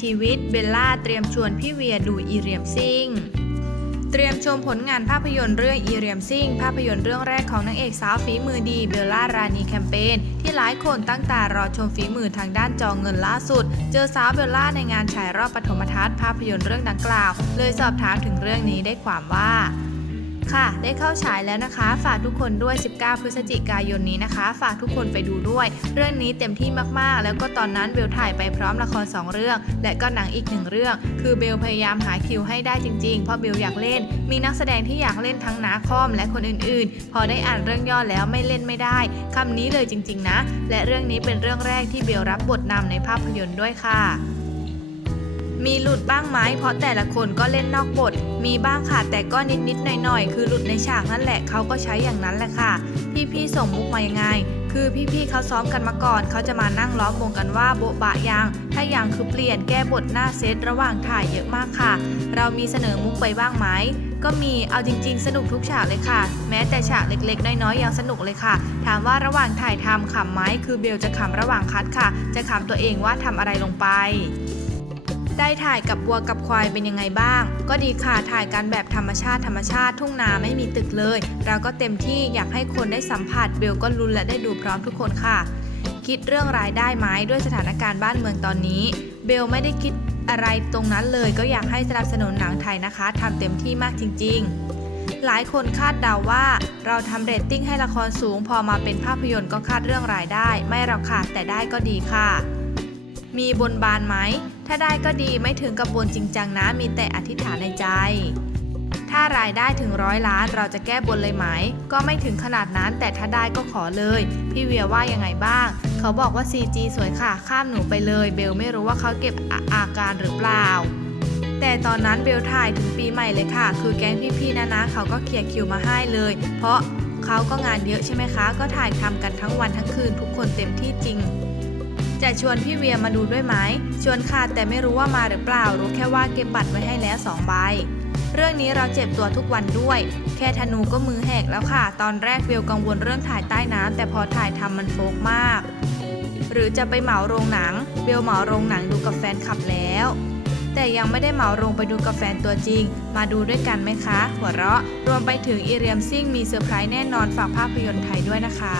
ชีวิตเบลล่าเตรียมชวนพี่เวียดูอีเรียมซิงเตรียมชมผลงานภาพยนตร์เรื่องอีเรียมซิงภาพยนตร์เรื่องแรกของนางเอกสาวฝีมือดีเบลล่ารานีแคมเปญที่หลายคนตั้งตารอชมฝีมือทางด้านจอเงินล่าสุด เจอสาวเบลล่าในงานฉายรอบปฐมทัศน์ภาพยนตร์เรื่องดังกล่าว เลยสอบถามถึงเรื่องนี้ได้ความว่า ค่ะ ได้เข้าฉายแล้วนะคะ ฝากทุกคนด้วย 19 พฤศจิกายนนี้นะคะ ฝากทุกคนไปดูด้วย เรื่องนี้เต็มที่มากๆ แล้วก็ตอนนั้นเบลถ่ายไปพร้อมละคร 2 เรื่อง และก็หนังอีกหนึ่งเรื่อง คือเบลพยายามหาคิวให้ได้จริงๆ เพราะเบลอยากเล่น มีนักแสดงที่อยากเล่นทั้งนาคอมและคนอื่นๆ พอได้อ่านเรื่องย่อแล้วไม่เล่นไม่ได้คำนี้เลยจริงๆนะ และเรื่องนี้เป็นเรื่องแรกที่เบลรับบทนำในภาพยนตร์ด้วยค่ะ มีหลุดบ้างไหมเพราะแต่ละคนก็เล่นนอกบท มีบ้างค่ะแต่ก็นิดๆหน่อยๆคือหลุดในฉากนั่นแหละเขาก็ใช้อย่างนั้นแหละค่ะ พี่ๆส่งมุกมายังไง คือพี่ๆเขาซ้อมกันมาก่อน เขาจะมานั่งล้อมวงกันว่าโบะบะยังถ้ายังคือเปลี่ยนแก้บทหน้าเซตระหว่างถ่ายเยอะมากค่ะ เรามีเสนอมุกไปบ้างไหมก็มี เอาจริง ๆ สนุกทุกฉากเลยค่ะ แม้แต่ฉากเล็ก ๆ น้อยๆยังสนุกเลยค่ะ ถามว่าระหว่างถ่ายทำขำไหมคือเบลจะขำระหว่างคัดค่ะ จะขำตัวเองว่าทำอะไรลงไป ได้ถ่ายกับวัวกับควายเป็นยังไงบ้าง ก็ดีค่ะถ่ายกันแบบธรรมชาติธรรมชาติทุ่งนาไม่มีตึกเลย เราก็เต็มที่อยากให้คนได้สัมผัสเบลก็ลุ้นและได้ดูพร้อมทุกคนค่ะ คิดเรื่องรายได้ไหมด้วยสถานการณ์บ้านเมืองตอนนี้ เบลไม่ได้คิดอะไรตรงนั้นเลยก็อยากให้สนับสนุนหนังไทยนะคะทำเต็มที่มากจริง ๆหลายคนคาดเดาว่าเราทำเรตติ้งให้ละครสูง พอมาเป็นภาพยนตร์ก็คาดเรื่องรายได้ ไม่หรอกค่ะแต่ได้ก็ดีค่ะ มีบนบานไหม ถ้าได้ก็ดีไม่ถึงกับบนจริงจังนะมีแต่อธิษฐานในใจ ถ้ารายได้ถึงร้อยล้านเราจะแก้บนเลยไหม ก็ไม่ถึงขนาดนั้นแต่ถ้าได้ก็ขอเลย พี่เวียว่ายังไงบ้าง เขาบอกว่า CG สวยค่ะ ข้ามหนูไปเลย เบลไม่รู้ว่าเขาเก็บอาอาการหรือเปล่าแต่ตอนนั้นเบลถ่ายถึงปีใหม่เลยค่ะ คือแก๊งพี่ๆนะนะเขาก็เคลียร์คิวมาให้เลย เพราะเขาก็งานเยอะใช่ไหมคะ ก็ถ่ายทำกันทั้งวันทั้งคืนทุกคนเต็มที่จริง จะชวนพี่เวียมาดูด้วยไหม ชวนค่ะแต่ไม่รู้ว่ามาหรือเปล่า รู้แค่ว่าเก็บบัตรไว้ให้แล้ว2ใบ เรื่องนี้เราเจ็บตัวทุกวันด้วย แค่ธนูก็มือแหกแล้วค่ะ ตอนแรกเบลกังวลเรื่องถ่ายใต้น้ำแต่พอถ่ายทำมันโฟกมาก หรือจะไปเหมาโรงหนังเบลเหมาโรงหนังดูกับแฟนคลับแล้วแต่ยังไม่ได้เหมาโรงไปดูกับแฟนตัวจริง มาดูด้วยกันไหมคะ หัวเราะ รวมไปถึงอีเรียมซิ่งมีเซอร์ไพรส์แน่นอนฝากภาพยนตร์ไทยด้วยนะคะ